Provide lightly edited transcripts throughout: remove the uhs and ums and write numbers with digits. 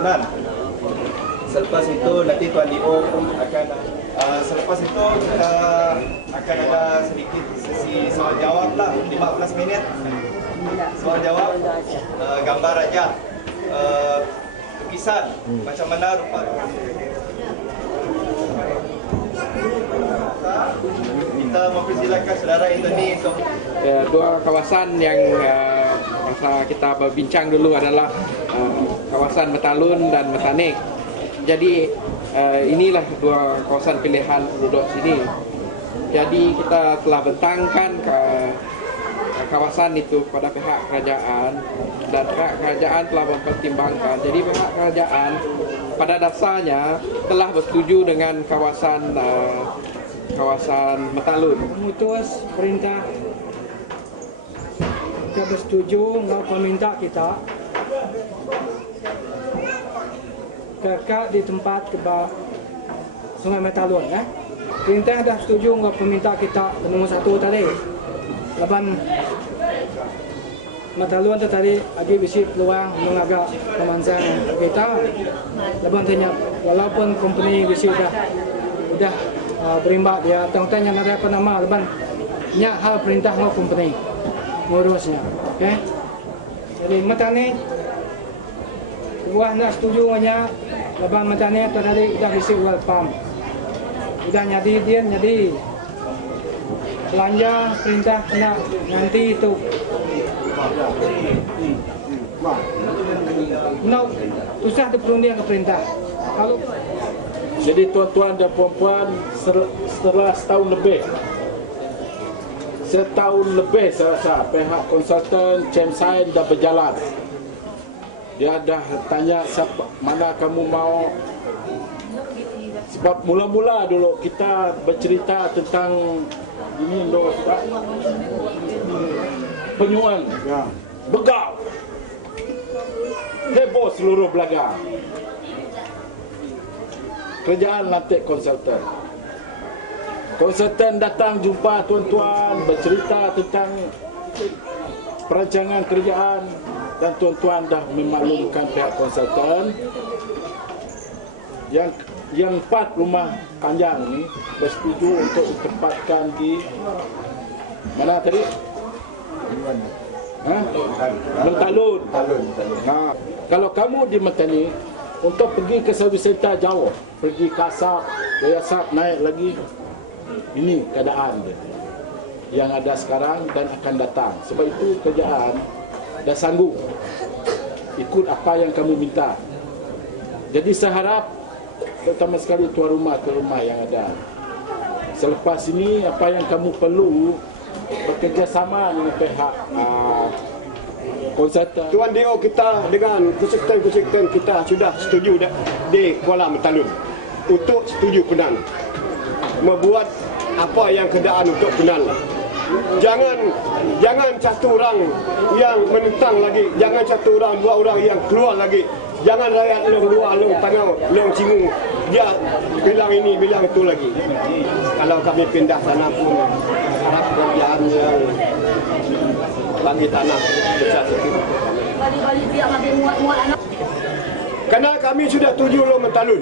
Penan. Selepas itu nanti Tuan Dio akan selepas itu kita akan ada sedikit sesi soal jawab lah, 15 minit soal jawab, gambar aja, lukisan macam mana rupa. Kita mempersilakan saudara Anthony untuk dua kawasan yang kita berbincang dulu adalah kawasan Metalun dan Metanik. Jadi inilah dua kawasan pilihan penduduk sini. Jadi kita telah bentangkan kawasan itu kepada pihak kerajaan dan pihak kerajaan telah mempertimbangkan. Jadi pihak kerajaan pada dasarnya telah bersetuju dengan kawasan Metalun. Memutus perintah kita bersetuju dengan peminta kita kekal di tempat Sungai Metalun ya. Perintah dah setuju dengan peminta kita nombor 1 tadi. Lepas Metalun tu tadi lagi bisi peluang mengagak pemansang kita. Lepas tanya walaupun company bisi udah berimbak dia tengah-tengah ada apa nama lepas nyak hal perintah dengan company ngurusnya. Okey. Jadi macam ni buah nak setuju hanya lepas macam ni tadi udah isi well pump. Udah jadi belanja perintah nak nanti itu. No, susah diperunding ke perintah. Kalau jadi tuan-tuan dan puan-puan setelah setahun lebih saya rasa pihak konsultan Chemsign dah berjalan. Dia dah tanya siapa mana kamu mau. Sebab mula-mula dulu kita bercerita tentang ini dulu penyuan, begal, heboh seluruh Belaga. Kerajaan lantik konsultan. Konsultan datang jumpa tuan-tuan bercerita tentang perancangan kerajaan dan tuan-tuan dah memaklumkan pihak konsultan yang 4 rumah panjang ni bersetuju untuk ditempatkan di mana tadi? Metalun. Nah, kalau kamu di Metani untuk pergi ke servis center jauh, pergi ke Asap, dari Asap naik lagi. Ini keadaan dia yang ada sekarang dan akan datang. Sebab itu kerajaan dah sanggup ikut apa yang kamu minta. Jadi saya harap terutama sekali tuan rumah yang ada. Selepas ini apa yang kamu perlu bekerjasama dengan pihak konsultan. Tuan Dio kita dengan konsultan kita sudah setuju di Kuala Metalun untuk setuju Penan. Membuat apa yang keadaan untuk Penan. Jangan satu orang yang menentang lagi, jangan satu orang, 2 orang yang keluar lagi. Jangan rakyat long luar, long tangau, long cingu. Dia bilang ini, bilang itu lagi. Kalau kami pindah sana pun harap kerajaan yang bagi tanah besar itu. Karena kami sudah tuju lo Metalun.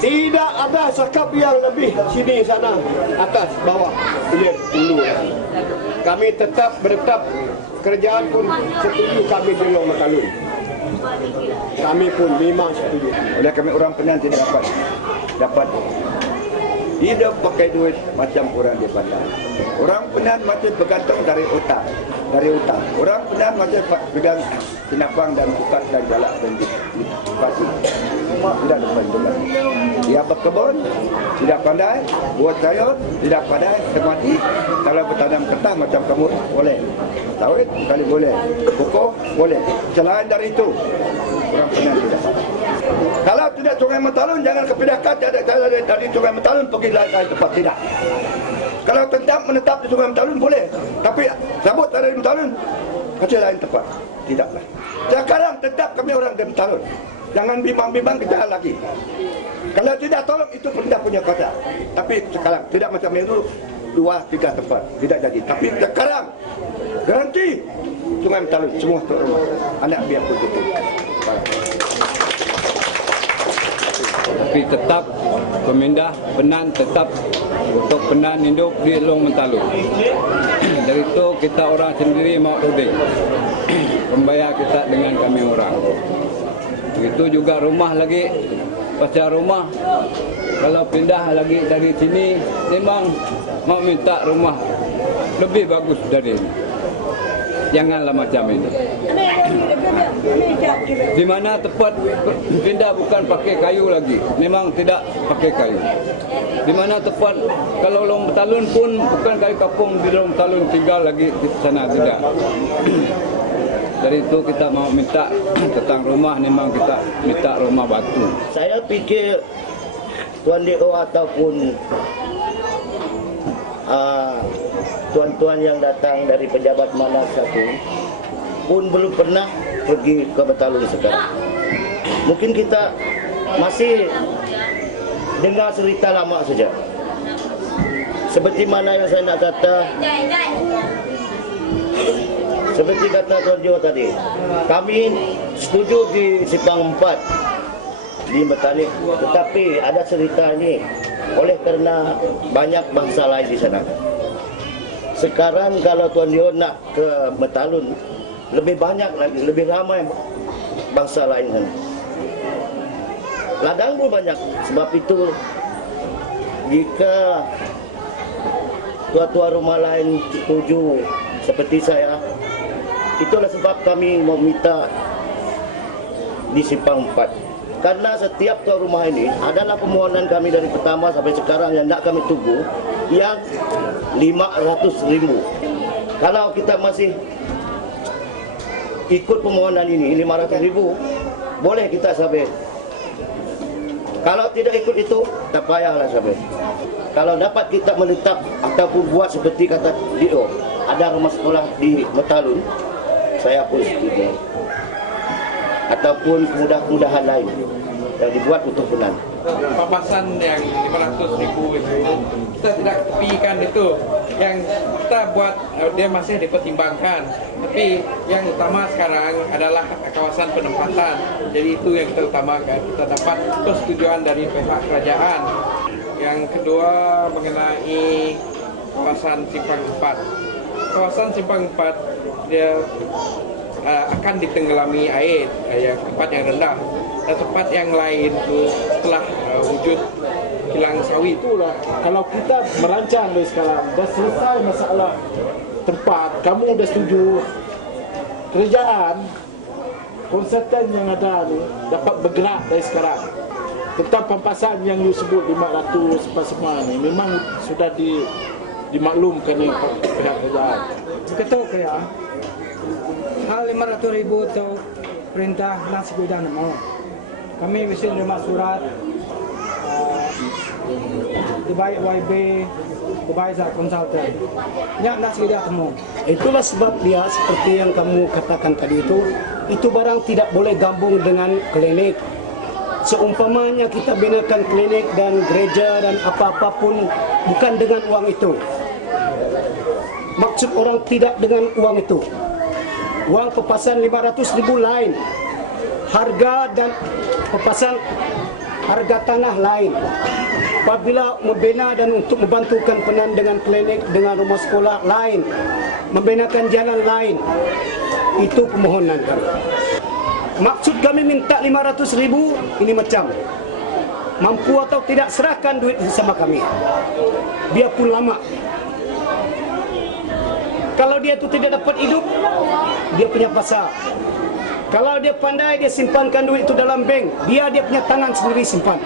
Tidak ada sakap yang lebih sini sana, atas, bawah, hilir, ulu. Kami tetap beretap, kerajaan pun setuju kami di lo Metalun. Kami pun memang setuju. oleh kami orang Penan tidak dapat hidup pakai duit macam orang di Padang. Orang Penan macam bergantung dari utang. Orang Penan macam pegang tinapang dan pukat dan jalak dan pasti. Tidak dapat benar. Dia berkebun, tidak pandai, buat sayur, tidak pandai, temati. Kalau bertanam ketah macam kamu boleh. Sawit kali boleh, pokok boleh. Selain dari itu, orang Penan tidak. Kalau tidak Sungai Metalun, jangan kepindahkan dari Sungai Metalun pergi lain tempat, tidak. Kalau menetap di Sungai Metalun boleh, tapi sabut dari Metalun kasih lain tempat, tidaklah. Sekarang tetap kami orang di Metalun. Jangan bimbang-bimbang kita lagi. Kalau tidak tolong itu perintah punya kota. Tapi sekarang tidak macam itu 2-3 tempat tidak jadi. Tapi sekarang garanti Sungai Metalun semua tuan rumah anak biar begitu. Tapi tetap pemindah Penan tetap untuk Penan hidup di Long Mentalun. Dari itu kita orang sendiri mau ruding. Membayar kita dengan kami orang. Begitu juga rumah lagi. Pasal rumah, kalau pindah lagi dari sini, memang mau minta rumah lebih bagus dari ini. Janganlah macam ini. Di mana tempat pindah bukan pakai kayu lagi, memang tidak pakai kayu. Di mana tempat kalau Long Mentalun pun bukan kayu kapung di Long Mentalun tinggal lagi di sana tidak. Dari itu kita mau minta tentang rumah, memang kita minta rumah batu. Saya pikir Tuan DO ataupun tuan-tuan yang datang dari pejabat mana satu pun belum pernah pergi ke Mentalun sekarang. Mungkin kita masih dengar cerita lama saja. Seperti mana yang saya nak kata, seperti kata Tuan Jo tadi, kami setuju di Simpang 4 di Metanik, tetapi ada cerita ini oleh kerana banyak bangsa lain di sana. Sekarang kalau Tuan Jo nak ke Mentalun, lebih banyak lagi, lebih ramai bangsa lain sana. Ladang pun banyak. Sebab itu, jika tua-tua rumah lain setuju seperti saya, itulah sebab kami meminta di Simpang 4. Karena setiap tuan rumah ini adalah permohonan kami dari pertama sampai sekarang yang nak kami tunggu yang 500,000. Kalau kita masih ikut permohonan ini 500,000, boleh kita sampai. Kalau tidak ikut itu, tak payahlah sampai. Kalau dapat kita menetap ataupun buat seperti kata DO, ada rumah sekolah di Mentalun, saya pun setuju. Ataupun kemudahan-kemudahan lain yang dibuat untuk Penan. Papasan yang 500,000 itu kita tidak tepikan itu. Yang kita buat dia masih dipertimbangkan. Tapi yang utama sekarang adalah kawasan penempatan. Jadi itu yang kita utamakan. Kita dapat persetujuan dari pihak kerajaan. Yang kedua mengenai kawasan Simpang 4. Kawasan Simpang 4 dia akan ditenggelami air yang tempat yang rendah, dan tempat yang lain itu telah wujud kilang sawit. Itulah kalau kita merancang dari sekarang, dah selesai masalah tempat, kamu dah setuju, kerajaan konsultan yang ada ni dapat bergerak dari sekarang. Tentang pampasan yang you sebut 500 semua ni memang sudah dimaklumkan oleh pihak kerajaan. Betul ke ya? Hal 500,000 itu perintah nasi gudang mau. Kami bisa menerima surat dibaik YB, dibaik Zak Konsultan. Yang nasi gudang temu. Itulah sebab dia seperti yang kamu katakan tadi itu barang tidak boleh gabung dengan klinik. Seumpamanya kita binakan klinik dan gereja dan apa-apa pun bukan dengan uang itu. Maksud orang tidak dengan uang itu. Uang pepasan 500,000 lain. Harga dan pepasan harga tanah lain. Apabila membina dan untuk membantukan Penan dengan klinik, dengan rumah sekolah lain, membinakan jalan lain, itu permohonan kami. Maksud kami minta 500,000 ini macam mampu atau tidak serahkan duit sama kami. Biarpun lama. Kalau dia itu tidak dapat hidup, dia punya pasar. Kalau dia pandai, dia simpankan duit itu dalam bank. Dia punya tangan sendiri simpan.